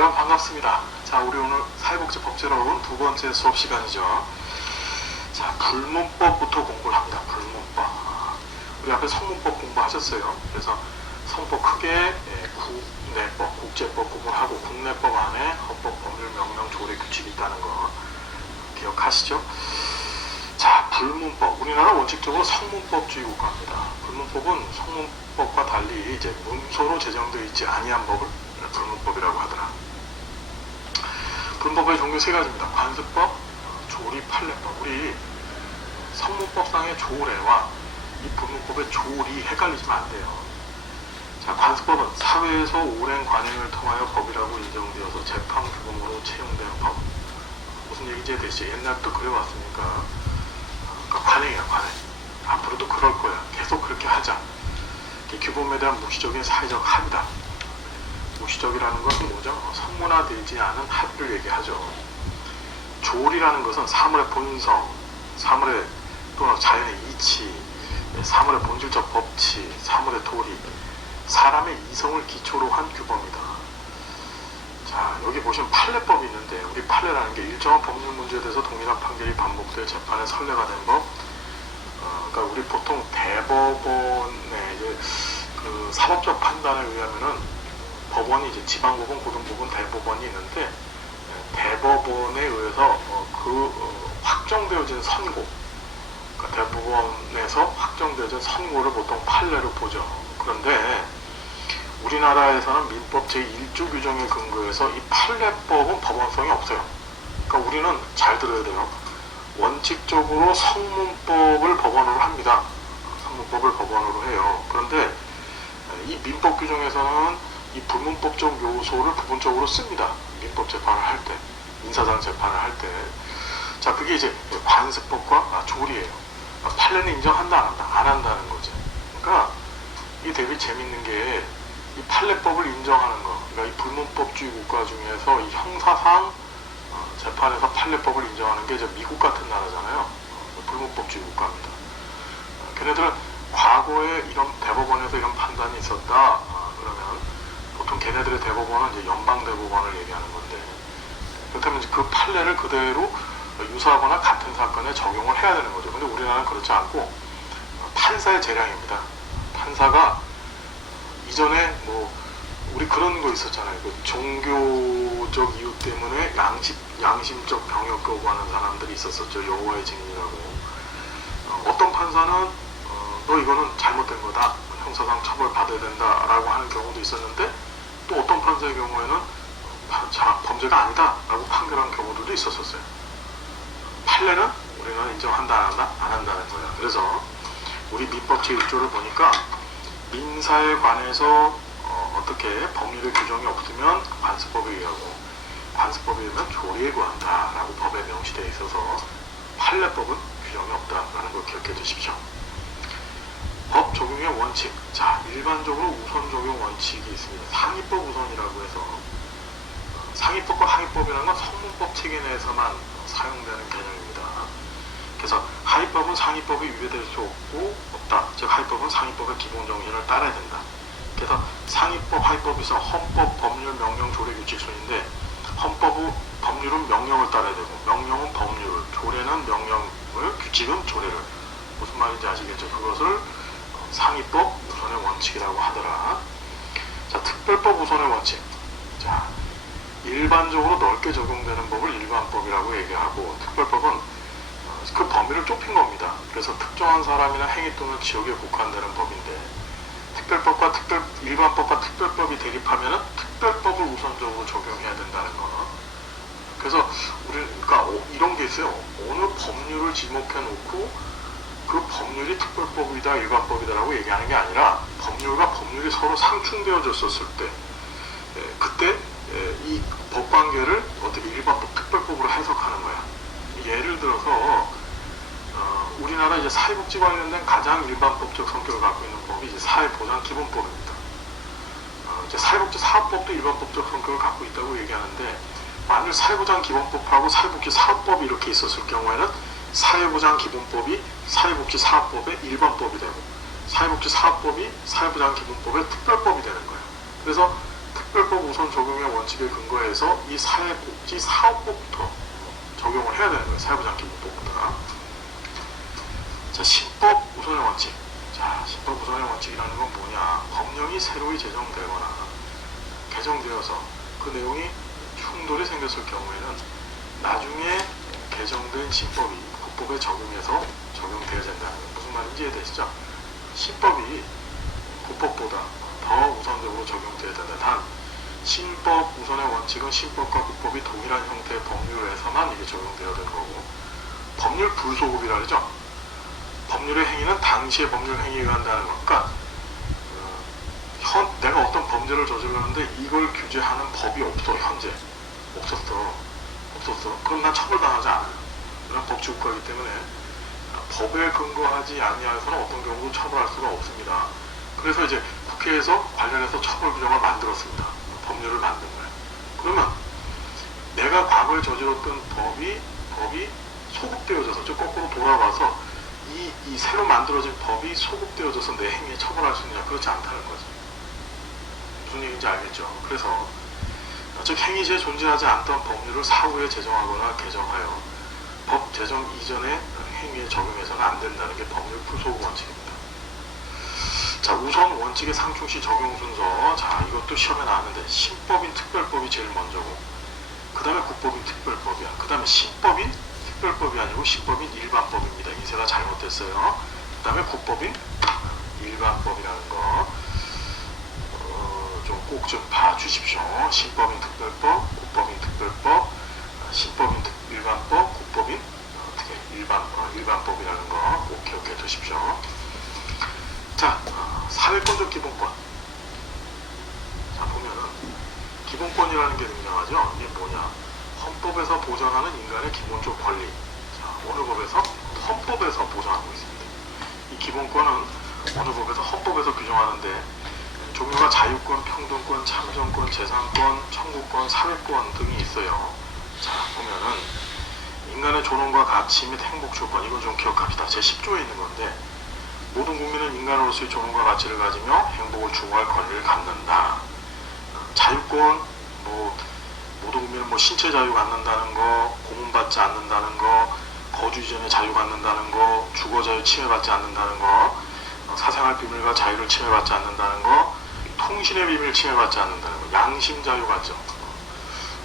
여러분 반갑습니다. 자, 우리 오늘 사회복지 법제로운 두 번째 수업 시간이죠. 자, 불문법부터 공부를 합니다. 불문법. 우리 앞에 성문법 공부하셨어요. 그래서 성법 크게 국내법, 국제법 구분하고 국내법 안에 헌법, 법률, 명령, 조례, 규칙이 있다는 거 기억하시죠? 자, 불문법. 우리나라 원칙적으로 성문법주의 국가입니다. 불문법은 성문법과 달리 이제 문서로 제정되어 있지 아니한 법을 불문법이라고 하더라. 불문법의 종류 세 가지입니다. 관습법, 조리, 판례법. 우리 성문법상의 조례와 이 불문법의 조리 헷갈리시면 안 돼요. 자, 관습법은 사회에서 오랜 관행을 통하여 법이라고 인정되어서 재판 규범으로 채용되는 법. 무슨 얘기인지 대체 옛날부터 그래왔으니까 관행이야, 관행. 앞으로도 그럴 거야. 계속 그렇게 하자. 규범에 대한 무시적인 사회적 합의다. 무시적이라는 것은 뭐죠? 성문화되지 않은 합의를 얘기하죠. 조리라는 것은 사물의 본성, 사물의 또는 자연의 이치, 사물의 본질적 법치, 사물의 도리, 사람의 이성을 기초로 한 규범이다. 자, 여기 보시면 판례법이 있는데, 우리 판례라는 게 일정한 법률 문제에 대해서 동일한 판결이 반복되어 재판에 선례가 된 법. 그러니까 우리 보통 대법원의 이제 그 사법적 판단에 의하면은 법원이 이제 지방법원, 고등법원, 대법원이 있는데, 대법원에 의해서 확정되어진 선고, 그러니까 대법원에서 확정되어진 선고를 보통 판례로 보죠. 그런데 우리나라에서는 민법 제1조 규정에 근거해서 이 판례법은 법원성이 없어요. 그러니까 우리는 잘 들어야 돼요. 원칙적으로 성문법을 법원으로 합니다. 성문법을 법원으로 해요. 그런데 이 민법 규정에서는 이 불문법적 요소를 부분적으로 씁니다. 민법 재판을 할 때, 민사상 재판을 할 때. 자, 그게 이제 관습법과 조리예요. 판례는 인정한다, 안 한다, 안 한다는 거지. 그러니까 이게 되게 재밌는 게 이 판례법을 인정하는 거. 그러니까 이 불문법주의 국가 중에서 이 형사상 재판에서 판례법을 인정하는 게 이제 미국 같은 나라잖아요. 불문법주의 국가입니다. 걔네들은 과거에 이런 대법원에서 이런 판단이 있었다. 그러면 보통 걔네들의 대법원은 이제 연방대법원을 얘기하는 건데, 그렇다면 그 판례를 그대로 유사하거나 같은 사건에 적용을 해야 되는 거죠. 근데 우리나라는 그렇지 않고 판사의 재량입니다. 판사가 이전에 우리 그런 거 있었잖아요. 그 종교적 이유 때문에 양심적 병역 거부하는 사람들이 있었었죠. 여호와의 증인이라고. 어떤 판사는 너 이거는 잘못된 거다, 형사상 처벌받아야 된다라고 하는 경우도 있었는데, 또 어떤 판사의 경우에는 범죄가 아니다 라고 판결한 경우들도 있었어요. 판례는 우리는 인정한다, 안 한다? 안 한다는 거예요. 그래서 우리 민법 제1조를 보니까 민사에 관해서 어떻게 법률의 규정이 없으면 관습법에 의하고, 관습법에 의하면 조리에 구한다 라고 법에 명시되어 있어서 판례법은 규정이 없다라는 걸 기억해 주십시오. 법 적용의 원칙. 자, 일반적으로 우선 적용 원칙이 있습니다. 상위법 우선이라고 해서, 상위법과 하위법이라는 건 성문법 체계 내에서만 사용되는 개념입니다. 그래서 하위법은 상위법에 위배될 수 없다. 즉 하위법은 상위법의 기본 정신을 따라야 된다. 그래서 상위법, 하위법이 있어 헌법, 법률, 명령, 조례, 규칙 순인데, 법률은 명령을 따라야 되고, 명령은 법률을, 조례는 명령을, 규칙은 조례를. 무슨 말인지 아시겠죠? 그것을 상위법 우선의 원칙이라고 하더라. 자, 특별법 우선의 원칙. 자, 일반적으로 넓게 적용되는 법을 일반법이라고 얘기하고, 특별법은 그 범위를 좁힌 겁니다. 그래서 특정한 사람이나 행위 또는 지역에 국한되는 법인데, 일반법과 특별법이 대립하면 특별법을 우선적으로 적용해야 된다는 거. 그래서 그러니까 이런 게 있어요. 어느 법률을 지목해 놓고 그 법률이 특별법이다, 일반법이다라고 얘기하는 게 아니라, 법률과 법률이 서로 상충되어졌었을 때, 그때 이 법관계를 어떻게 일반법, 특별법으로 해석하는 거야. 예를 들어서 우리나라 이제 사회복지 관련된 가장 일반법적 성격을 갖고 있는 법이 이제 사회보장기본법입니다. 이제 사회복지 사업법도 일반법적 성격을 갖고 있다고 얘기하는데, 만일 사회보장기본법하고 사회복지사업법이 이렇게 있었을 경우에는 사회보장기본법이 사회복지사업법의 일반법이 되고, 사회복지사업법이 사회보장기본법의 특별법이 되는 거예요. 그래서 특별법 우선 적용의 원칙에 근거해서 이 사회복지사업법부터 적용을 해야 되는 거예요. 사회보장기본법보다. 자, 신법 우선의 원칙. 자, 신법 우선의 원칙이라는 건 뭐냐? 법령이 새로이 제정되거나 개정되어서 그 내용이 충돌이 생겼을 경우에는 나중에 개정된 신법이 국법에 적용해서 적용되어야 된다는 게 무슨 말인지 이해되시죠? 신법이 국법보다 더 우선적으로 적용되어야 된다. 단 신법 우선의 원칙은 신법과 국법이 동일한 형태의 법률에서만 이게 적용되어야 되는 거고, 법률 불소급이라 그러죠. 법률의 행위는 당시의 법률 행위에 의한다는 것과 내가 어떤 범죄를 저질렀는데 이걸 규제하는 법이 없어. 현재 없었어. 그럼 난 처벌당하지 않아요. 난 법치국가이기 때문에 법에 근거하지 아니하여서는 어떤 경우도 처벌할 수가 없습니다. 그래서 이제 국회에서 관련해서 처벌 규정을 만들었습니다. 법률을 만든 거예요. 그러면 내가 과거에 저질렀던 법이 소급되어져서, 즉 거꾸로 돌아와서 이 새로 만들어진 법이 소급되어져서 내 행위에 처벌할 수 있느냐? 그렇지 않다는 거죠. 무슨 얘기인지 알겠죠? 그래서 즉 행위시에 존재하지 않던 법률을 사후에 제정하거나 개정하여 법 제정 이전의 행위에 적용해서는 안 된다는 게 법률 불소급 원칙입니다. 자, 우선 원칙의 상충시 적용 순서. 자, 이것도 시험에 나왔는데 신법인 특별법이 제일 먼저고, 그 다음에 국법인 특별법이야. 그 다음에 신법인 특별법이 아니고 신법인 일반법입니다. 인쇄가 잘못됐어요. 그 다음에 국법인 일반법이라는 거 좀 꼭 좀 봐주십시오. 신법인 특별법, 국법인 특별법, 신법인 일반법, 국법인 일반법이라는 거 꼭 기억해 두십시오. 자, 사회권적 기본권. 자, 보면은 기본권이라는 게 등장하죠. 이게 뭐냐? 헌법에서 보장하는 인간의 기본적 권리. 자, 어느 법에서? 헌법에서 보장하고 있습니다. 이 기본권은 어느 법에서? 헌법에서 규정하는데 종류가 자유권, 평등권, 참정권, 재산권, 청구권, 사회권 등이 있어요. 자, 보면은 인간의 존엄과 가치 및 행복 조건, 이걸 좀 기억합시다. 제10조에 있는 건데, 모든 국민은 인간으로서의 존엄과 가치를 가지며 행복을 추구할 권리를 갖는다. 자유권, 모든 국민은 신체 자유 갖는다는 거, 고문받지 않는다는 거, 거주 이전에 자유 갖는다는 거, 주거 자유 침해받지 않는다는 거, 사생활 비밀과 자유를 침해받지 않는다는 거, 통신의 비밀을 침해받지 않는다는 거, 양심 자유 같죠.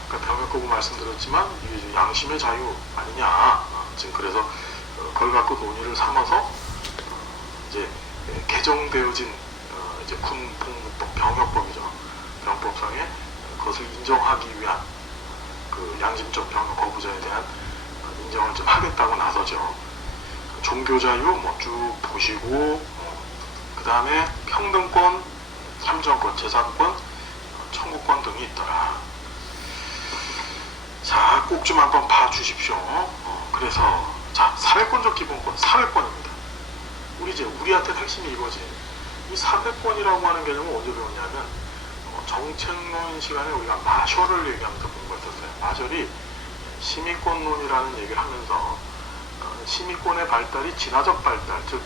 그러니까 병역거부 말씀드렸지만 이게 양심의 자유 아니냐. 지금 그래서 그걸 갖고 논의를 삼아서 이제 개정되어진 이제 군복무법, 병역법이죠. 병법상에 그것을 인정하기 위한 그 양심적 병역 거부자에 대한 인정을 좀 하겠다고 나서죠. 종교 자유 쭉 보시고, 그 다음에 평등권, 참정권, 재산권, 청구권 등이 있더라. 자, 꼭 좀 한번 봐주십시오. 그래서 자, 사회권적 기본권, 사회권입니다. 우리한테 핵심이 이거지. 이 사회권이라고 하는 개념은 언제 배웠냐면 정책론 시간에 우리가 마셜을 얘기하면서 공부했었어요. 마셜이 시민권론이라는 얘기를 하면서 시민권의 발달이 진화적 발달, 즉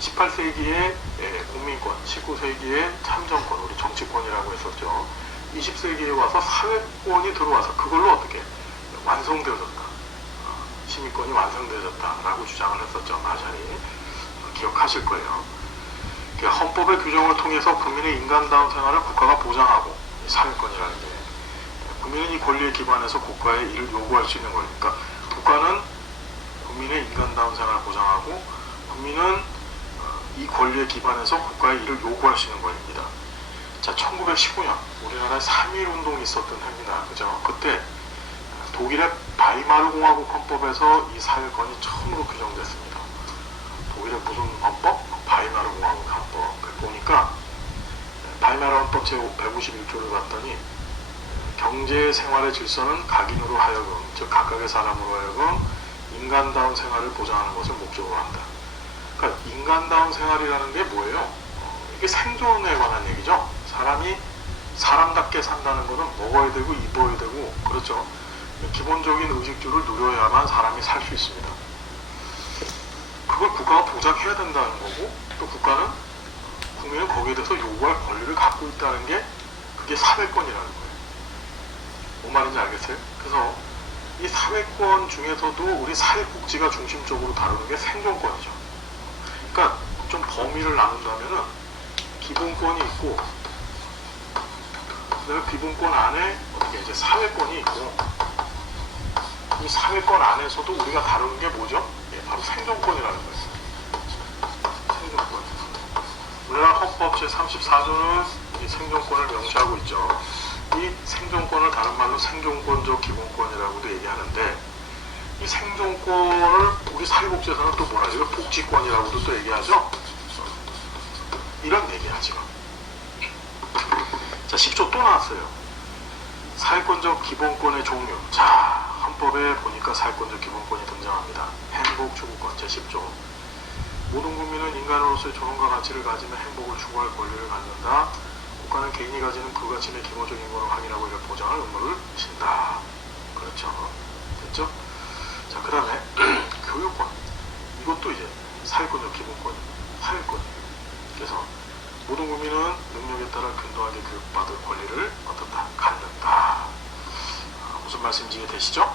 18세기의 국민권, 19세기의 참정권, 우리 정치권이라고 했었죠. 20세기에 와서 사회권이 들어와서 그걸로 어떻게 완성되어졌다. 시민권이 완성되어졌다라고 주장을 했었죠. 마샬이. 기억하실 거예요. 헌법의 규정을 통해서 국민의 인간다운 생활을 국가가 보장하고, 사회권이라는 게 국민은 이 권리에 기반해서 국가에 이를 요구할 수 있는 거니까, 국가는 국민의 인간다운 생활을 보장하고 국민은 이 권리에 기반해서 국가에 이를 요구할 수 있는 권리입니다. 자, 1919년 우리나라에 3.1 운동이 있었던 해입니다. 그죠? 그때 독일의 바이마르 공화국 헌법에서 이 사회권이 처음으로 규정됐습니다. 독일의 무슨 헌법? 바이마르 공화국 헌법. 보니까 바이마르 헌법 제151조를 봤더니 경제 생활의 질서는 각인으로 하여금, 즉 각각의 사람으로 하여금 인간다운 생활을 보장하는 것을 목적으로 한다. 그러니까 인간다운 생활이라는 게 뭐예요? 이게 생존에 관한 얘기죠. 사람이 사람답게 산다는 것은 먹어야 되고 입어야 되고, 그렇죠. 기본적인 의식주를 누려야만 사람이 살 수 있습니다. 그걸 국가가 보장해야 된다는 거고, 또 국가는 국민은 거기에 대해서 요구할 권리를 갖고 있다는 게 그게 사회권이라는 거예요. 뭔 말인지 알겠어요? 그래서 이 사회권 중에서도 우리 사회복지가 중심적으로 다루는 게 생존권이죠. 그러니까 좀 범위를 나눈다면은 기본권이 있고, 그다음에 기본권 안에 어떻게 이제 사회권이 있고, 이 사회권 안에서도 우리가 다루는 게 뭐죠? 예, 바로 생존권이라는 거예요. 생존권. 우리나라 헌법 제34조는 이 생존권을 명시하고 있죠. 이 생존권을 다른 말로 생존권적 기본권이라고도 얘기하는데, 이 생존권을 우리 사회복지에서는 또 뭐라 해요? 복지권이라고도 또 얘기하죠. 이런 얘기야 지금. 자, 10조 또 나왔어요. 사회권적 기본권의 종류. 자, 헌법에 보니까 사회권적 기본권이 등장합니다. 행복 추구권 제10조. 모든 국민은 인간으로서의 존엄과 가치를 가지며 행복을 추구할 권리를 갖는다. 국가는 개인이 가지는 그 가치 내 기본적인 인권을 확인하고 이를 보장할 의무를 진다. 그렇죠. 됐죠? 자, 그 다음에 교육권. 이것도 이제 사회권적 기본권, 사회권. 그래서 모든 국민은 능력에 따라 균등하게 교육받을 권리를 어떻다? 갖는다. 무슨 말씀인지 이해되시죠?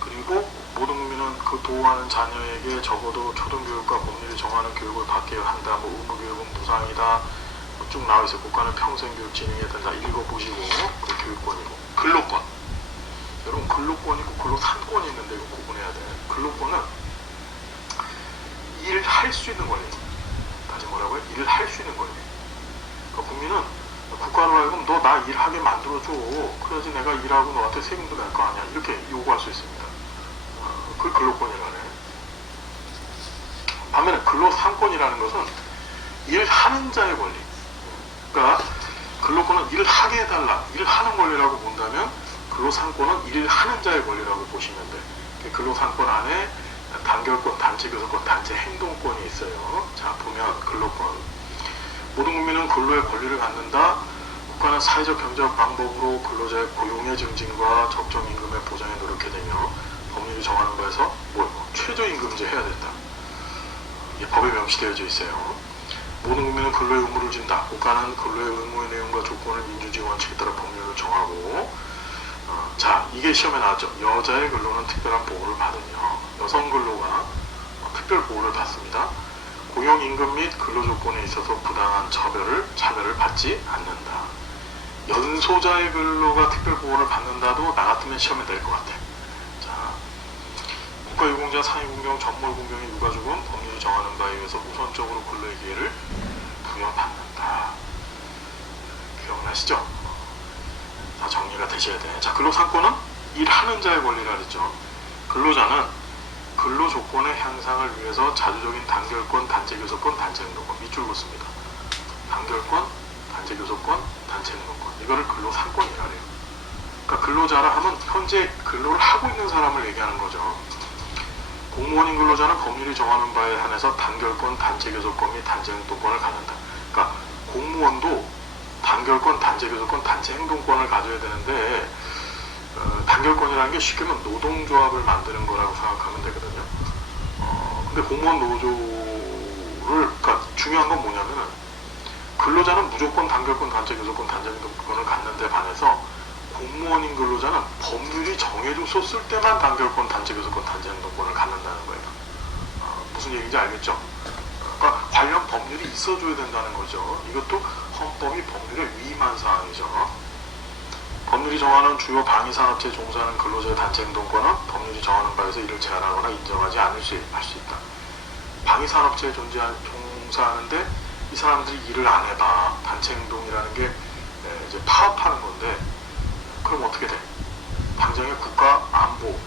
그리고 모든 국민은 그 도우하는 자녀에게 적어도 초등교육과 법률이 정하는 교육을 받게 한다. 뭐 의무교육은 무상이다. 쭉 나와있어요. 국가는 평생교육 진행해야 된다. 읽어보시고. 그 교육권이고. 근로권. 여러분 근로권 있고 근로상권이 있는데 이거 구분해야 돼. 근로권은 일할 수 있는 권리. 다시 뭐라고요? 일을 할 수 있는 권리. 그러니까 국민은 국가로 하여금 너 나 일하게 만들어줘. 그래야지 내가 일하고 너한테 세금도 낼 거 아니야. 이렇게 요구할 수 있습니다. 그걸 근로권이라네. 반면에 근로상권이라는 것은 일하는 자의 권리. 그러니까 근로권은 일을 하게 해달라. 일하는 권리라고 본다면 근로상권은 일하는 자의 권리라고 보시면 돼. 근로상권 안에 단결권, 단체교섭권, 단체행동권이 있어요. 자, 보면 근로권. 모든 국민은 근로의 권리를 갖는다. 국가는 사회적 경제적 방법으로 근로자의 고용의 증진과 적정 임금의 보장에 노력해야 되며 법률이 정하는 바에서 최저임금제 해야 된다. 이게 법에 명시되어져 있어요. 모든 국민은 근로의 의무를 진다. 국가는 근로의 의무의 내용과 조건을 민주주의 원칙에 따라 법률을 정하고. 자, 이게 시험에 나왔죠. 여자의 근로는 특별한 보호를 받으며 여성 근로가 특별 보호를 받습니다. 고용 임금 및 근로 조건에 있어서 부당한 차별을 받지 않는다. 연소자의 근로가 특별 보호를 받는다도 나 같으면 시험에 낼 것 같아. 자, 국가유공자, 상위공경, 전몰공경의 유가족은 법률이 정하는 바에 의해서 우선적으로 근로의 기회를 부여받는다. 기억나시죠? 자, 정리가 되셔야 돼. 자, 근로상권은 일하는 자의 권리라 그랬죠. 근로자는 근로 조건의 향상을 위해서 자주적인 단결권, 단체교섭권, 단체행동권 밑줄 긋습니다. 단결권, 단체교섭권, 단체행동권. 이거를 근로상권이라 해요. 그러니까 근로자라 하면 현재 근로를 하고 있는 사람을 얘기하는 거죠. 공무원인 근로자는 법률이 정하는 바에 한해서 단결권, 단체교섭권 및 단체행동권을 갖는다. 그러니까 공무원도 단결권, 단체교섭권, 단체행동권을 가져야 되는데 단결권이라는 게 쉽게 말하면 노동조합을 만드는 거라고 생각하면 되거든요. 근데 공무원 노조를, 그러니까 중요한 건 뭐냐면은 근로자는 무조건 단결권, 단체교섭권, 단체행동권을 갖는 데 반해서 공무원인 근로자는 법률이 정해줬을 때만 단결권, 단체교섭권, 단체행동권을 갖는다는 거예요. 무슨 얘기인지 알겠죠? 그러니까 관련 법률이 있어줘야 된다는 거죠. 이것도 헌법이 법률에 위임한 사항이죠. 법률이 정하는 주요 방위산업체에 종사하는 근로자의 단체행동권은 법률이 정하는 바에서 이를 제한하거나 인정하지 않을 수 있다. 방위산업체에 종사하는데 이 사람들이 일을 안 해봐. 단체행동이라는 게 이제 파업하는 건데 그럼 어떻게 돼? 당장에 국가 안보,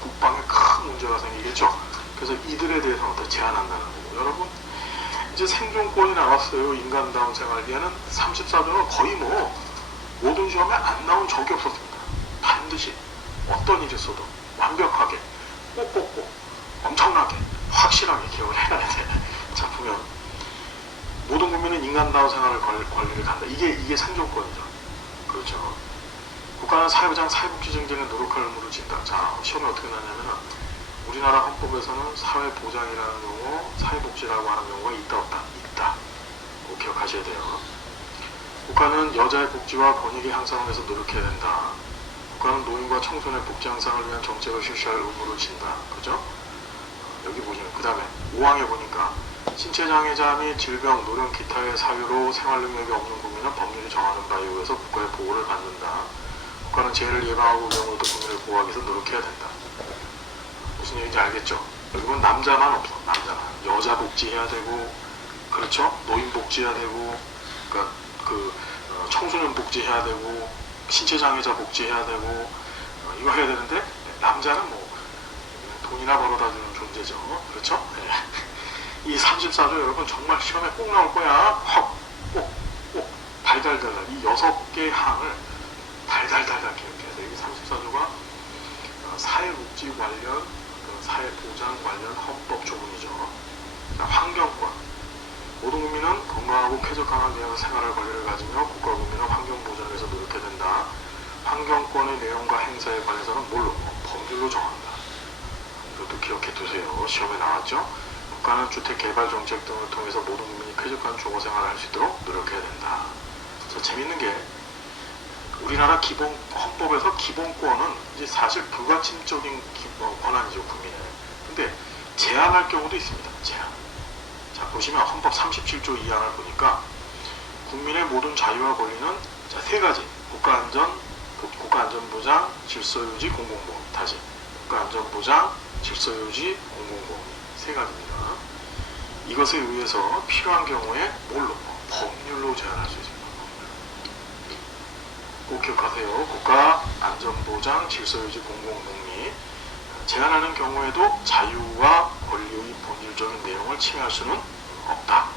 국방에 큰 문제가 생기겠죠. 그래서 이들에 대해서는 어떻게 제한한다는 거고. 여러분 이제 생존권이 나왔어요. 인간다운 생활기에는 34조는 거의 모든 시험에 안 나온 적이 없었습니다. 반드시 어떤 일이 있어도 완벽하게 꼭꼭꼭 엄청나게 확실하게 기억을 해야 돼. 자, 보면 모든 국민은 인간다운 생활을 권리를 갖는다. 이게 생존권이죠. 그렇죠. 국가는 사회부장, 사회복지 증진에 노력할 의무를 진다. 자, 시험에 어떻게 나냐면은 우리나라 헌법에서는 사회보장이라는 용어, 사회복지라고 하는 용어가 있다 없다? 있다. 꼭 기억하셔야 돼요. 국가는 여자의 복지와 권익의 향상을 위해서 노력해야 된다. 국가는 노인과 청소년의 복지 향상을 위한 정책을 실시할 의무를 진다. 그죠? 여기 보시면 그 다음에 5항에 보니까 신체장애자 및 질병, 노령, 기타의 사유로 생활능력이 없는 국민은 법률이 정하는 바에 의해서 국가의 보호를 받는다. 국가는 재해를 예방하고 위험으로부터 국민을 보호하기 위해서 노력해야 된다. 무슨 얘기인지 알겠죠? 여기 보면 남자만 없어. 남자만. 여자 복지해야 되고, 그렇죠? 노인 복지해야 되고, 그러니까 청소년 복지해야 되고, 신체장애자 복지해야 되고, 이거 해야 되는데 남자는 뭐 돈이나 벌어다 주는 존재죠. 그렇죠? 이 34조 여러분 정말 시험에 꼭 나올 거야. 꼭 달달달달 이 6개 항을 달달달달 기억해야 돼. 이 34조가 사회복지 관련, 사회보장 관련 헌법 조문이죠. 자, 환경권. 모든 국민은 건강하고 쾌적한 내용의 생활할 권리를 가지며 국가 국민은 환경 보전을 위해서 노력해야 된다. 환경권의 내용과 행사에 관해서는 뭘로? 법률로 정한다. 이것도 기억해 두세요. 시험에 나왔죠? 국가는 주택개발 정책 등을 통해서 모든 국민이 쾌적한 주거 생활을 할 수 있도록 노력해야 된다. 그래서 재밌는 게 우리나라 헌법에서 기본권은 이제 사실 불가침적인 권한이죠, 국민의. 근데 제한할 경우도 있습니다. 제한. 자, 보시면 헌법 37조 2항을 보니까 국민의 모든 자유와 권리는 자, 3가지. 국가안전보장, 질서유지, 공공보험. 다시. 국가안전보장, 질서유지, 공공보험. 3가지입니다. 이것에 의해서 필요한 경우에 뭘로? 법률로 제한할 수 있습니다. 꼭 기억하세요. 국가안전보장, 질서유지, 공공복리. 제한하는 경우에도 자유와 권리의 본질적인 내용을 침해할 수는 없다.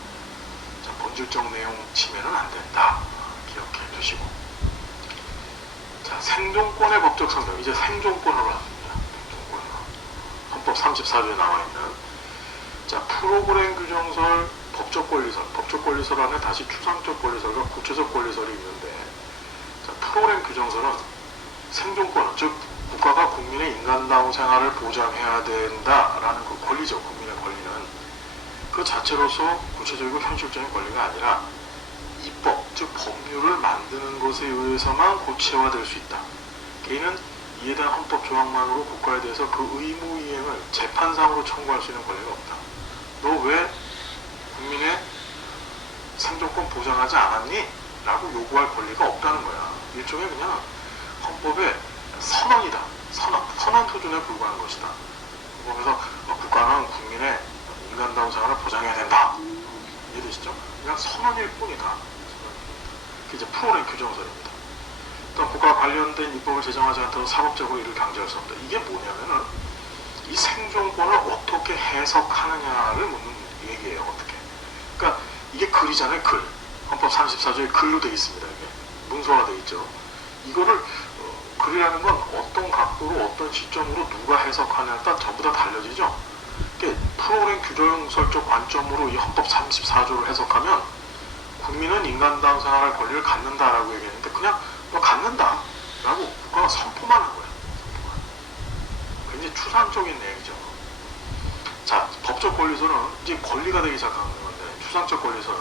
자, 본질적 내용 침해는 안 된다. 기억해 두시고. 자, 생존권의 법적 성명. 이제 생존권으로 왔습니다. 생존권으로. 헌법 34조에 나와 있는 자, 프로그램 규정설, 법적 권리설. 법적 권리설 안에 다시 추상적 권리설과 구체적 권리설이 있는데, 자, 프로그램 규정설은 생존권, 즉 국가가 국민의 인간다운 생활을 보장해야 된다라는 그 권리죠. 국민의 권리는 그 자체로서 구체적이고 현실적인 권리가 아니라 입법, 즉 법률을 만드는 것에 의해서만 구체화될 수 있다. 개인은 이에 대한 헌법 조항만으로 국가에 대해서 그 의무 이행을 재판상으로 청구할 수 있는 권리가 없다. 너 왜 국민의 생존권 보장하지 않았니? 라고 요구할 권리가 없다는 거야. 일종의 그냥 헌법의 선언이다. 선언 수준에 불과한 것이다. 그러면서 국가는 국민의 인간다운 생활을 보장해야 된다. 이해되시죠? 그냥 선언일 뿐이다. 그게 이제 프로그램 규정설입니다. 또 국가와 관련된 입법을 제정하지 않도록 사법적으로 이를 강제할 수 없다. 이게 뭐냐면은 이 생존권을 어떻게 해석하느냐를 묻는 얘기예요. 어떻게. 그러니까 이게 글이잖아요. 글. 헌법 34조에 글로 되어 있습니다. 이게 문서가 되어 있죠. 이거를 글이라는 건 어떤 각도로 어떤 시점으로 누가 해석하냐에 따라 전부 다 달라지죠. 프로그램 규정설적 관점으로 이 헌법 34조를 해석하면 국민은 인간다운 생활할 권리를 갖는다라고 얘기했는데 그냥 너 갖는다 라고 국가가 선포만 한 거예요. 굉장히 추상적인 내용이죠. 자, 법적 권리서는 이제 권리가 되기 시작하는 건데, 추상적 권리서는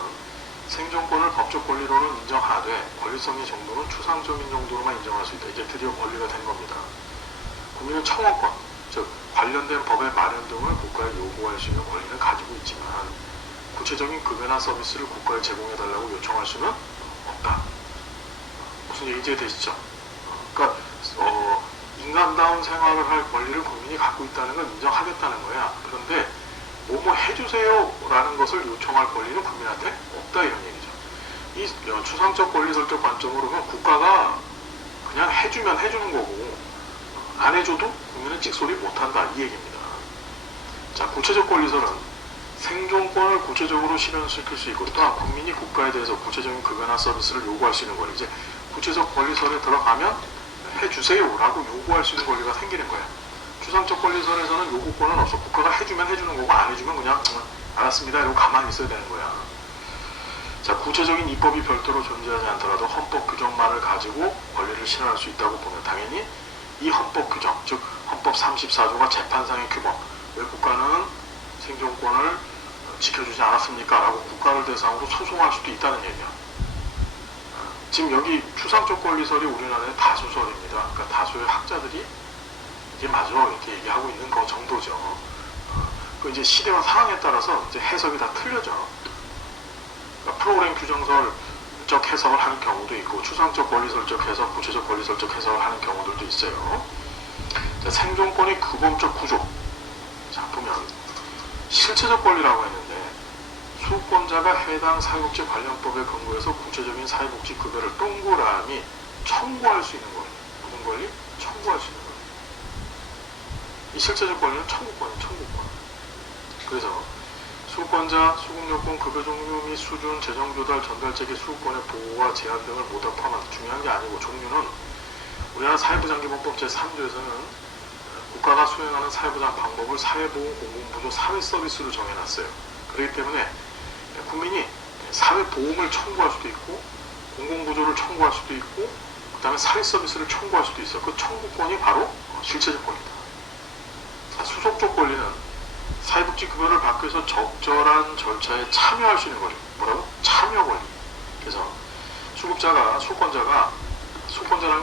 생존권을 법적 권리로는 인정하되 권리성의 정도는 추상적인 정도로만 인정할 수 있다. 이제 드디어 권리가 된 겁니다. 국민은 청원권, 즉 관련된 법의 마련 등을 국가에 요구할 수 있는 권리는 가지고 있지만 구체적인 급여나 서비스를 국가에 제공해달라고 요청할 수는 없다. 무슨 얘기인지 이해되시죠? 그러니까 인간다운 생활을 할 권리를 국민이 갖고 있다는 걸 인정하겠다는 거야. 그런데 뭐뭐 해주세요 라는 것을 요청할 권리는 국민한테 없다, 이런 얘기죠. 이 추상적 권리설적 관점으로 보면 국가가 그냥 해주면 해주는 거고 안 해줘도 국민은 찍소리 못한다, 이 얘기입니다. 자, 구체적 권리설은 생존권을 구체적으로 실현시킬 수 있고 또한 국민이 국가에 대해서 구체적인 급여나 서비스를 요구할 수 있는 권리. 이제 구체적 권리설에 들어가면 해주세요 라고 요구할 수 있는 권리가 생기는 거야. 추상적 권리설에서는 요구권은 없어. 국가가 해주면 해주는 거고 안 해주면 그냥 알았습니다 이러고 가만히 있어야 되는 거야. 자, 구체적인 입법이 별도로 존재하지 않더라도 헌법 규정만을 가지고 권리를 실현할 수 있다고 보면 당연히 이 헌법 규정, 즉 헌법 34조가 재판상의 규범, 왜 국가는 생존권을 지켜주지 않았습니까? 라고 국가를 대상으로 소송할 수도 있다는 얘기야. 지금 여기 추상적 권리설이 우리나라의 다수설입니다. 그러니까 다수의 학자들이 이게 맞아 이렇게 얘기하고 있는 거 정도죠. 그 이제 시대와 상황에 따라서 이제 해석이 다 틀려져. 그러니까 프로그램 규정설적 해석을 하는 경우도 있고 추상적 권리설적 해석, 구체적 권리설적 해석을 하는 경우들도 있어요. 자, 생존권의 규범적 구조. 자, 보면 실체적 권리라고 했는데 수권자가 해당 사회복지 관련법에 근거해서 구체적인 사회복지 급여를 동그라미 청구할 수 있는 권리. 무슨 권리? 청구할 수 있는 권리. 이 실체적 권리는 청구권이에요. 청구권. 그래서 수권자, 수급요건, 급여 종류 및 수준, 재정 조달, 전달체계 수급권의 보호와 제한 등을 모두 포함한 중요한 게 아니고 종류는 우리나라 사회보장기본법 제3조에서는 국가가 수행하는 사회보장 방법을 사회보험 공공부조 사회서비스로 정해놨어요. 그렇기 때문에 국민이 사회보험을 청구할 수도 있고 공공부조를 청구할 수도 있고 그 다음에 사회서비스를 청구할 수도 있어요. 그 청구권이 바로 실체적 권리다. 자, 수속적 권리는 사회복지급여를 받기 위해서 적절한 절차에 참여할 수 있는 권리. 뭐라고? 참여 권리. 그래서 수권자라는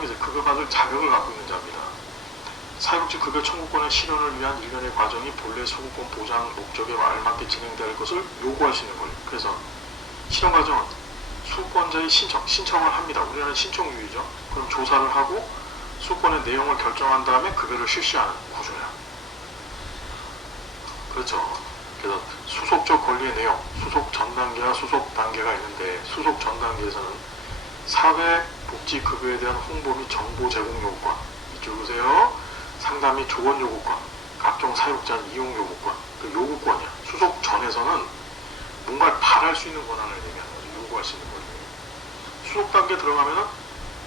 게 이제 급여받을 자격을 갖고 있는 자입니다. 사회복지급여 청구권의 실현을 위한 일련의 과정이 본래 소구권 보장 목적에 알맞게 진행될 것을 요구할 수 있는 권리. 그래서 실현 과정은 수권자의 신청을 합니다. 우리나라는 신청유예죠. 그럼 조사를 하고 수권의 내용을 결정한 다음에 급여를 실시하는 구조야. 그렇죠. 그래서 수속적 권리의 내용, 수속 전 단계와 수속 단계가 있는데 수속 전 단계에서는 사회복지급여에 대한 홍보 및 정보 제공 요구권, 이쪽 보세요. 상담 및 조언 요구권, 각종 사회복지한 이용 요구권, 그 요구권이야. 수속 전에서는 뭔가를 바랄 수 있는 권한을 얘기하는 거죠. 요구할 수 있는 권리예요. 수속 단계 들어가면은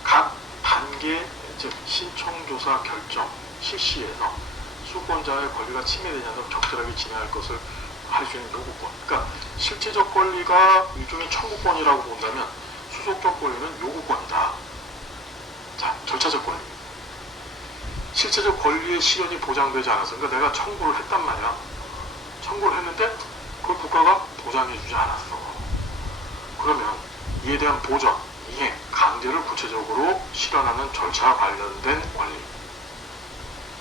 각 단계, 즉 신청조사 결정, 실시에서 수권자의 권리가 침해되지 않도록 적절하게 진행할 것을 할 수 있는 요구권. 그러니까 실체적 권리가 일종의 청구권이라고 본다면 수속적 권리는 요구권이다. 자, 절차적 권리. 실체적 권리의 실현이 보장되지 않았어. 그러니까 내가 청구를 했단 말이야. 청구를 했는데 그걸 국가가 보장해주지 않았어. 그러면 이에 대한 보전, 이행, 강제를 구체적으로 실현하는 절차와 관련된 권리.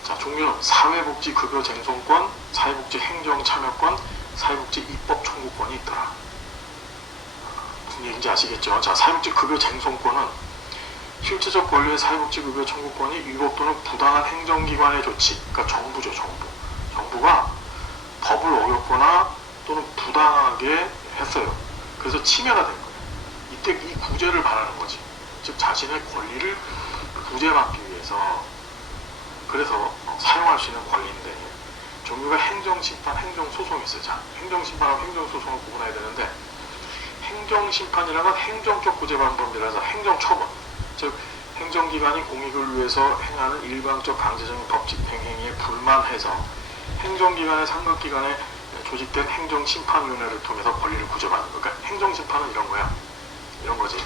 자, 종류는 사회복지급여 쟁송권, 사회복지 행정참여권, 사회복지 입법 청구권이 있더라. 무슨 얘기인지 아시겠죠? 자, 사회복지급여 쟁송권은 실체적 권리의 사회복지급여 청구권이 위법 또는 부당한 행정기관의 조치, 그러니까 정부죠, 정부. 정부가 법을 어겼거나 또는 부당하게 했어요. 그래서 침해가 된 거예요. 이때 이 구제를 바라는 거지. 즉 자신의 권리를 구제받기 위해서. 그래서 사용할 수 있는 권리인데 종류가 행정심판, 행정소송이 있어요. 자, 행정심판하고 행정소송을 구분해야 되는데 행정심판이라는 건 행정적 구제 방법이라서 행정처분, 즉 행정기관이 공익을 위해서 행하는 일방적 강제적인 법칙 행위에 불만해서 행정기관의 상급기관에 조직된 행정심판위원회를 통해서 권리를 구제받는 거예요. 그러니까 행정심판은 이런 거야. 이런 거지.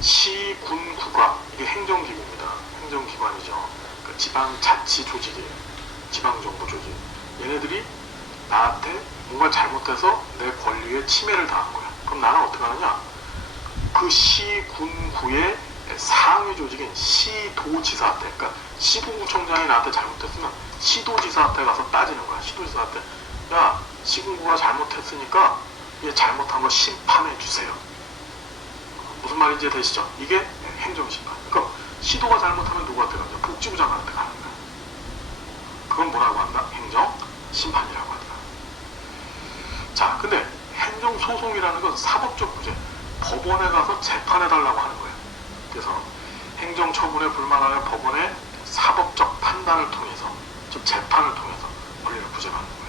시, 군, 국가, 이게 행정기구입니다. 행정기관이죠. 그 지방자치조직이에요. 지방정부조직. 얘네들이 나한테 뭔가 잘못해서 내 권리에 침해를 당한 거야. 그럼 나는 어떻게 하느냐? 그 시, 군, 구의 상위 조직인 시도지사한테, 그러니까 시군구청장이 나한테 잘못했으면 시도지사한테 가서 따지는 거야. 시도지사한테. 야, 시군구가 잘못했으니까 얘 잘못한 거 심판해 주세요. 무슨 말인지 되시죠? 이게 행정심판. 그러니까 시도가 잘못하면 누구한테 가냐? 복지부 장관한테 가는 거야. 그건 뭐라고 한다? 행정심판이라고 한다. 자, 근데 행정소송이라는 건 사법적 구제. 법원에 가서 재판해달라고 하는 거예요. 그래서 행정처분에 불만하여 법원의 사법적 판단을 통해서, 즉 재판을 통해서 권리를 구제받는 거예요.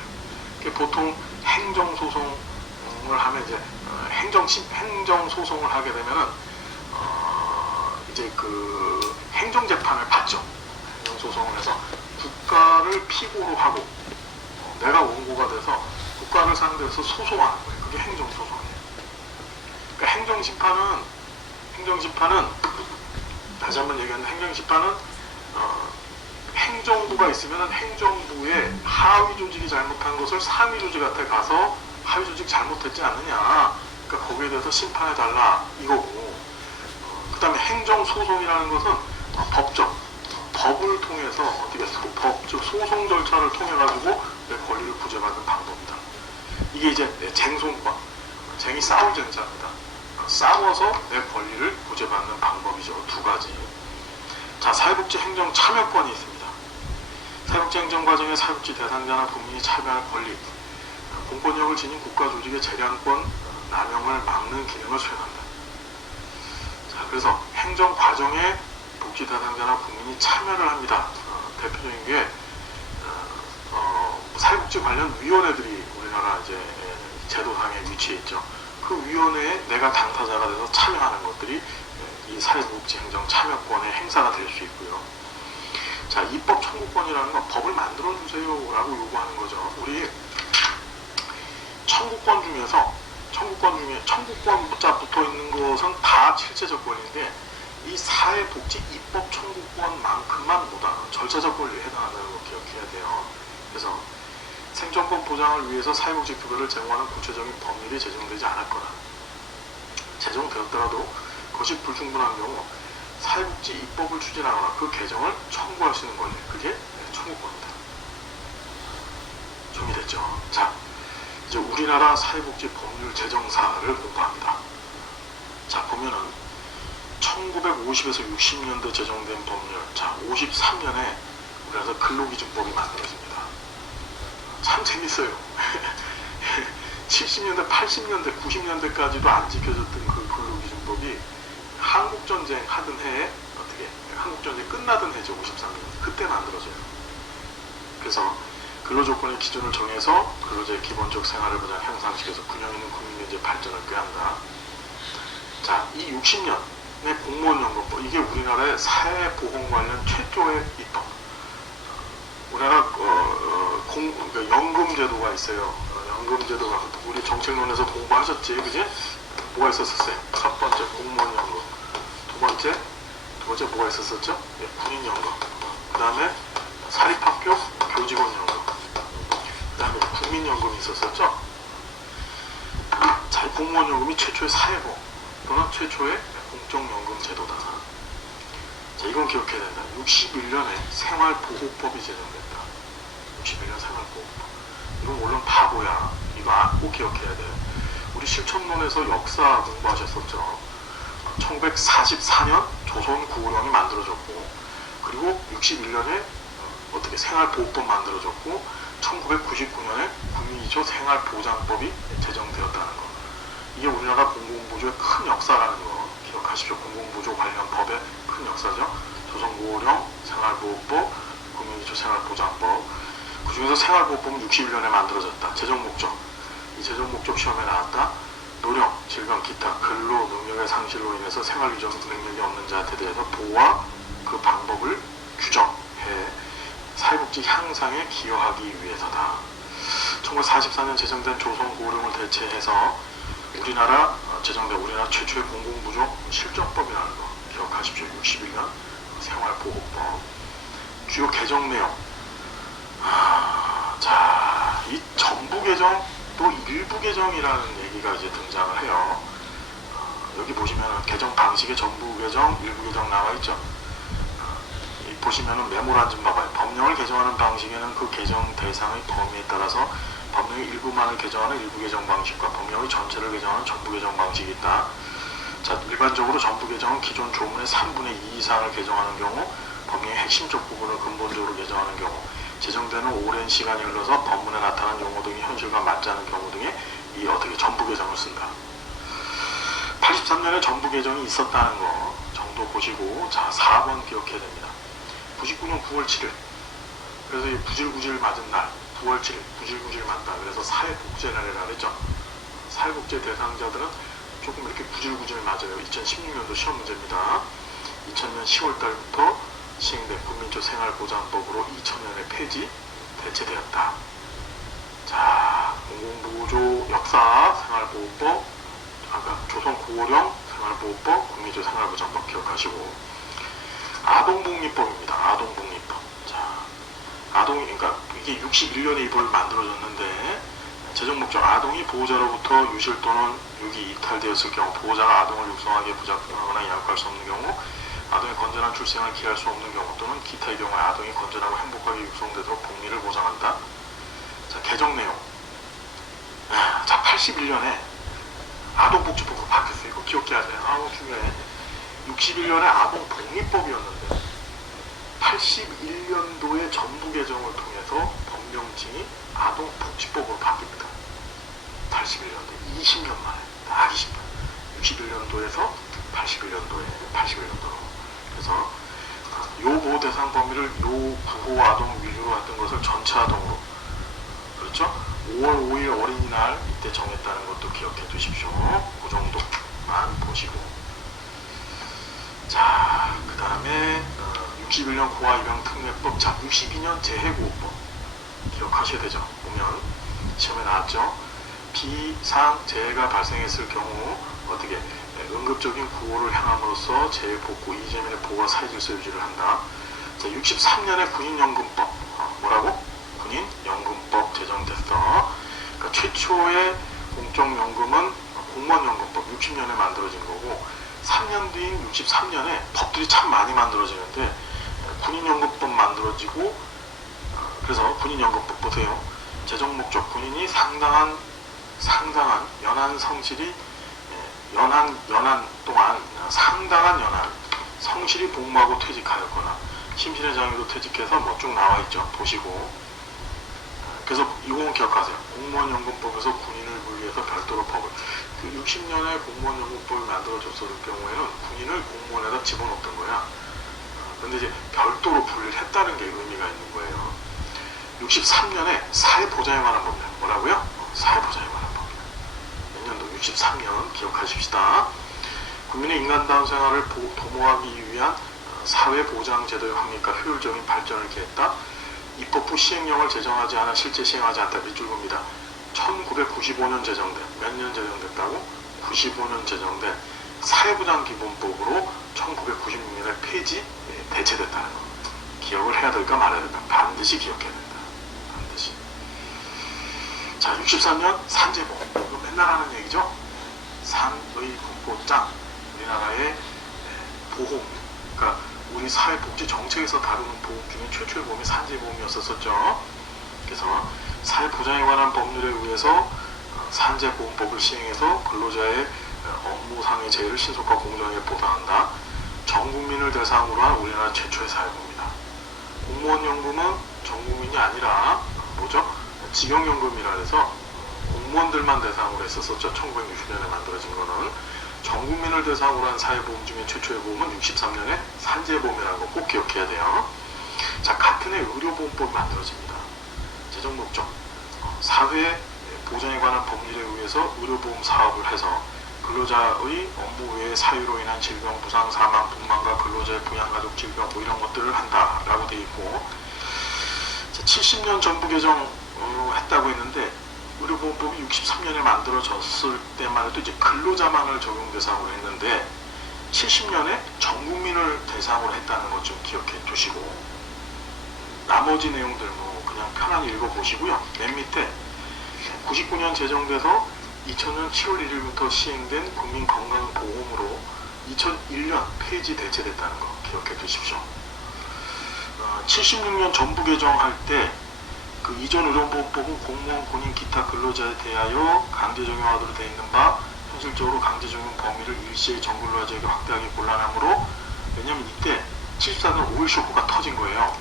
그게 보통 행정소송을 하면 이제 행정소송을 하게 되면은 이제 그 행정재판을 받죠. 행정소송을 해서 국가를 피고로 하고 내가 원고가 돼서 국가를 상대해서 소송하는 거예요. 그게 행정소송이에요. 그러니까 행정심판은 다시 한번 얘기하는데 행정심판은 행정부가 있으면 행정부의 하위 조직이 잘못한 것을 상위 조직한테 가서 하위 조직 잘못했지 않느냐, 그러니까 거기에 대해서 심판해달라 이거고, 다음에 행정소송이라는 것은 법적, 법을 통해서 어떻게 소송 절차를 통해 가지고 내 권리를 구제받는 방법이다. 이게 이제 내 쟁송권, 쟁이 싸울 쟁자입니다. 싸워서 내 권리를 구제받는 방법이죠. 두 가지. 자, 사회복지 행정 참여권이 있습니다. 사회복지 행정 과정에 사회복지 대상자나 국민이 참여할 권리, 공권력을 지닌 국가 조직의 재량권 남용을 막는 기능을 수행한다. 자, 그래서 행정 과정에 복지 대상자나 국민이 참여를 합니다. 대표적인 게 사회복지 관련 위원회들이 우리나라 이제 제도상에 위치해 있죠. 그 위원회에 내가 당사자가 돼서 참여하는 것들이 이 사회복지 행정 참여권의 행사가 될 수 있고요. 자, 입법 청구권이라는 건 법을 만들어 주세요라고 요구하는 거죠. 우리 청구권 중에 청구권자 붙어 있는 것은 다 실체적 권리인데 이 사회복지 입법 청구권만큼만 못하는 절차적 권리에 해당한다는 걸 기억해야 돼요. 그래서 생존권 보장을 위해서 사회복지 급여를 제공하는 구체적인 법률이 제정되지 않았거나 제정되었더라도 그것이 불충분한 경우 사회복지 입법을 추진하거나 그 개정을 청구할 수 있는 권리, 그게 청구권입니다. 정리됐죠? 자, 이제 우리나라 사회복지 법률 제정사를 공부합니다. 자, 보면은 1950에서 60년대 제정된 법률, 자, 53년에 우리나라 근로기준법이 만들어집니다. 참 재밌어요. 70년대, 80년대, 90년대까지도 안 지켜졌던 그 근로기준법이 한국전쟁 하던 해에 어떻게 한국전쟁 끝나던 해죠. 53년 그때 만들어져요. 그래서 근로조건의 기준을 정해서 근로자의 기본적 생활을 보장 향상시켜서 균형 있는 국민경제 발전을 꾀한다. 자, 이 60년의 공무원연금법, 이게 우리나라의 사회보험 관련 최초의 입법. 우리나라 그러니까 연금제도가 있어요. 연금제도가 우리 정책론에서 공부하셨지, 그지? 뭐가 있었어요? 첫 번째 공무원연금, 두 번째 뭐가 있었었죠? 예, 군인연금. 그 다음에 사립학교 교직원연금. 그 다음에 국민연금이 있었었죠? 자, 공무원연금이 최초의 사회보험 또는 최초의 공적연금 제도다. 자, 이건 기억해야 된다. 61년에 생활보호법이 제정됐다. 61년 생활보호법. 이건 물론 바보야. 이거 꼭 기억해야 돼. 우리 실천론에서 역사 공부하셨었죠. 1944년 조선구호령이 만들어졌고, 그리고 61년에 어떻게 생활보호법 만들어졌고, 1999년에 국민2조 생활보장법이 제정되었다는 거. 이게 우리나라 공공부조의 큰 역사라는 거 기억하십시오. 공공부조 관련 법의 큰 역사죠. 조선구호령, 생활보호법, 국민2조 생활보장법. 그 중에서 생활보호법은 61년에 만들어졌다. 재정목적. 이 재정목적 시험에 나왔다. 노령, 질병, 기타, 근로 능력의 상실로 인해서 생활유지 능력이 없는 자한테 대해서 보호와 그 방법을 규정해 사회복지 향상에 기여하기 위해서다. 1944년 제정된 조선구호령을 대체해서 우리나라 제정된 우리나라 최초의 공공부조 실정법이라는 거 기억하십시오. 61년 생활보호법. 주요 개정 내용. 자, 이 전부 개정 또 일부 개정이라는 얘기가 이제 등장을 해요. 여기 보시면은 개정 방식의 전부 개정, 일부 개정 나와 있죠. 보시면은 메모란 좀 봐봐요. 법령을 개정하는 방식에는 그 개정 대상의 범위에 따라서 법령의 일부만을 개정하는 일부 개정 방식과 법령의 전체를 개정하는 전부 개정 방식이 있다. 자, 일반적으로 전부 개정은 기존 조문의 3분의 2 이상을 개정하는 경우, 법령의 핵심적 부분을 근본적으로 개정하는 경우, 제정되는 오랜 시간이 흘러서 법문에 나타난 용어 등이 현실과 맞지 않은 경우 등에 이 어떻게 전부 개정을 쓴다. 83년에 전부 개정이 있었다는 거 정도 보시고, 자, 4번 기억해야 됩니다. 99년 9월 7일. 그래서 이 부질구질 맞은 날, 9월 7일, 부질구질 맞다. 그래서 사회복제날이라고 했죠. 사회복제 대상자들은 조금 이렇게 부질구질 맞아요. 2016년도 시험 문제입니다. 2000년 10월 달부터 시행된 국민조 생활보장법으로 2000년에 폐지, 대체되었다. 자, 공공부조 역사 생활보호법, 아까 조선구호령 생활보호법, 국민조 생활보장법 기억하시고, 아동복리법입니다. 아동복리법. 자, 그러니까 이게 61년에 이 법이 만들어졌는데 재정 목적 아동이 보호자로부터 유실 또는 유기 이탈되었을 경우, 보호자가 아동을 육성하게 부작용하거나 양육할 수 없는 경우, 아동의 건전한 출생을 기할 수 없는 경우 또는 기타의 경우에 아동이 건전하고 행복하게 육성되도록 복리를 보장한다. 자, 개정 내용. 자, 81년에 아동복지법으로 바뀌었어요. 이거 기억해야 돼요. 아우, 중요해. 61년에 아동복리법이었는데 81년도에 정부 개정을 통해서 법령칭이 아동복지법으로 바뀝니다. 81년도, 20년 만에, 딱 20년. 61년도에서 81년도로. 그래서 요 보호 대상 범위를 요 구호 아동 위주로 했던 것을 전체 아동으로, 그렇죠? 5월 5일 어린이날 이때 정했다는 것도 기억해 두십시오. 그 정도만 보시고. 자, 그 다음에 61년 고아 입양 특례법. 자, 62년 재해구호법 기억하셔야 되죠. 보면 시험에 나왔죠. 비상재해가 발생했을 경우 어떻게 응급적인 구호를 행함으로써 재해 복구, 이재민의 보호와 사회질서 유지를 한다. 자, 63년에 군인연금법. 뭐라고? 군인연금법 제정됐어. 그러니까 최초의 공적연금은 공무원연금법 60년에 만들어진 거고, 3년 뒤인 63년에 법들이 참 많이 만들어지는데 군인연금법 만들어지고, 그래서 군인연금법 보세요. 재정 목적 군인이 상당한 연한 성실이 연한 동안 상당한 연한 성실히 복무하고 퇴직하였거나 심신의 장애로 퇴직해서 뭐 쭉 나와 있죠. 보시고. 그래서 이건 기억하세요. 공무원연금법에서 군인을 분리해서 별도로 법을. 그 60년에 공무원연금법이 만들어졌을 경우에는 군인을 공무원에다 집어넣었던 거야. 근데 이제 별도로 분리를 했다는 게 의미가 있는 거예요. 63년에 사회보장에 관한 법이야. 뭐라고요? 사회보장에 관한 법이야. 몇 년도? 63년 기억하십시다. 국민의 인간다운 생활을 도모하기 위한 사회보장제도의 확립과 효율적인 발전을 기했다. 입법부 시행령을 제정하지 않아 실제 시행하지 않다. 밑줄 봅니다. 1995년 제정된, 몇 년 제정됐다고? 95년 제정된 사회보장기본법으로 1996년에 폐지, 대체됐다는 거. 기억을 해야 될까 말아야 될까? 반드시 기억해야 된다. 반드시. 자, 63년 산재보험. 이거 맨날 하는 얘기죠? 산의 국보장. 우리나라의 보험. 그러니까 우리 사회복지 정책에서 다루는 보험 중에 최초의 보험이 산재보험이었었죠. 그래서 사회보장에 관한 법률에 의해서 산재보험법을 시행해서 근로자의 업무상의 재해를 신속과 공정하게 보상한다. 전 국민을 대상으로 한 우리나라 최초의 사회보험이다. 공무원연금은 전 국민이 아니라 뭐죠? 직영연금이라 해서 공무원들만 대상으로 했었었죠. 1960년에 만들어진 거는. 전 국민을 대상으로 한 사회보험 중에 최초의 보험은 63년에 산재보험이라는 거 꼭 기억해야 돼요. 자, 같은 해 의료보험법이 만들어집니다. 재정 목적. 사회 보장에 관한 법률에 의해서 의료보험 사업을 해서 근로자의 업무 외의 사유로 인한 질병, 부상, 사망, 분만과 근로자의 부양가족 질병 뭐 이런 것들을 한다라고 되어 있고, 자, 70년 정부 개정 했다고 했는데 의료보험법이 63년에 만들어졌을 때만 해도 이제 근로자만을 적용 대상으로 했는데 70년에 전 국민을 대상으로 했다는 것 좀 기억해 두시고, 나머지 내용들 뭐 그냥 편하게 읽어보시고요. 맨 밑에 99년 제정돼서 2000년 7월 1일부터 시행된 국민건강보험으로 2001년 폐지 대체됐다는 거 기억해 두십시오. 76년 정부 개정할 때 그 이전 의료보험법은 공무원, 군인, 기타 근로자에 대하여 강제 적용하도록 되어 있는 바 현실적으로 강제 적용 범위를 일시의 정근로자에게 확대하기 곤란하므로, 왜냐면 이때 74년 5.1 쇼크가 터진 거예요.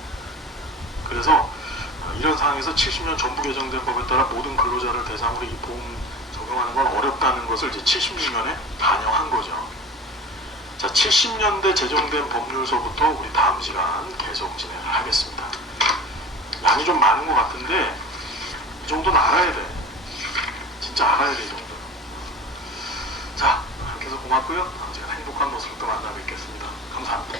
그래서 이런 상황에서 70년 정부 개정된 법에 따라 모든 근로자를 대상으로 이 보험 적용하는 건 어렵다는 것을 이제 76년에 반영한 거죠. 자, 70년대 제정된 법률서부터 우리 다음 시간 계속 진행을 하겠습니다. 양이 좀 많은 것 같은데 이 정도는 알아야 돼. 진짜 알아야 돼, 이 정도. 자, 함께해서 고맙고요. 제가 행복한 모습으로 또 만나 뵙겠습니다. 감사합니다.